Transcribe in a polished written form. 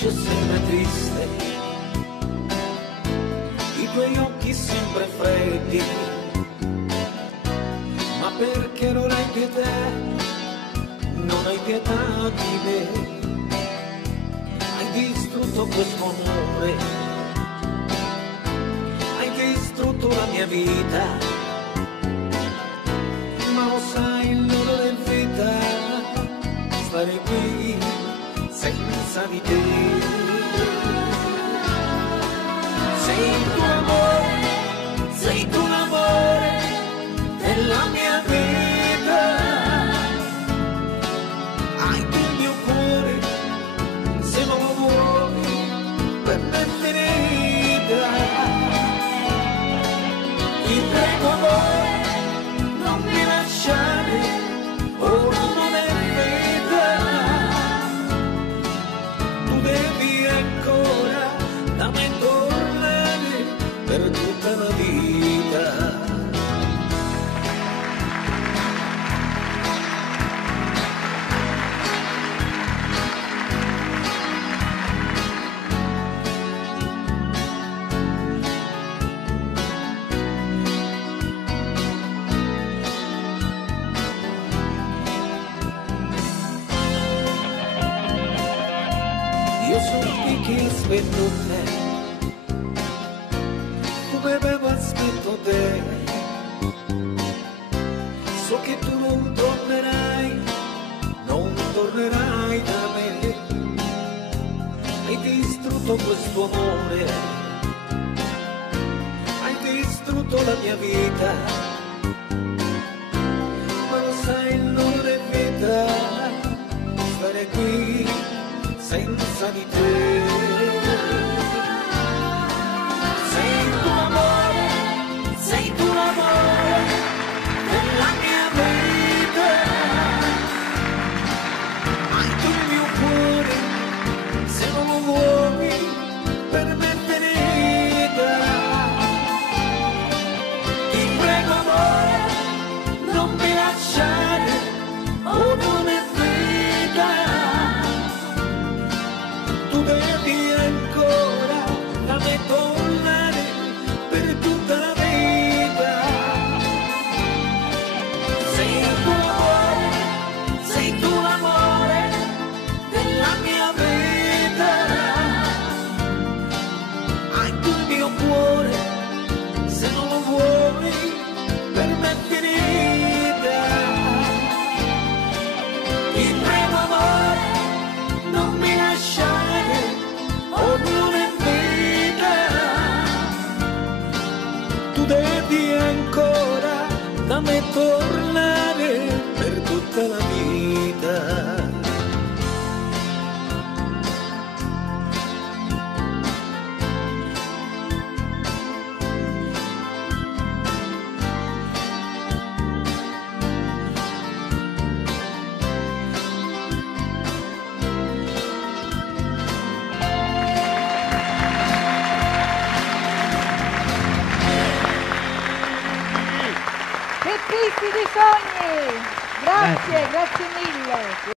voce sempre triste, i tuoi occhi sempre freddi, ma perché non hai pietà, non hai pietà di me. Hai distrutto questo amore, hai distrutto la mia vita, ma lo sai l'ora del vita, stare qui senza di te. Sei tu amore, sei tu l'amore della mia vita, hai tu il mio cuore, se non lo vuoi per me è finita. Ti prego amore, non mi lasciare, ora non è vita, tu devi ancora da me tornare per tutta la vita. Io sono qui che aspetto te, come bevo aspetto te. So che tu non tornerai, non tornerai da me. Hai distrutto questo amore, hai distrutto la mia vita, ma lo sai non è vita, stare qui senza di te. Sei tu amore, sei tu l'amore della mia vita, hai tu il mio cuore, se non lo vuoi per me è finita. Ti prego amore, non mi lasciare, oh non è vita, tu devi ancora da me tornare per tutta la vita. Sei tu amore, sei tu l'amore della mia vita, hai tu il mio cuore, se non lo vuoi per me è finita. Ti prego amore, non mi lasciare, oh non è vita, tu devi ancora da me tornare per tutta la vita. Che pizzi di sogni! Grazie, grazie mille!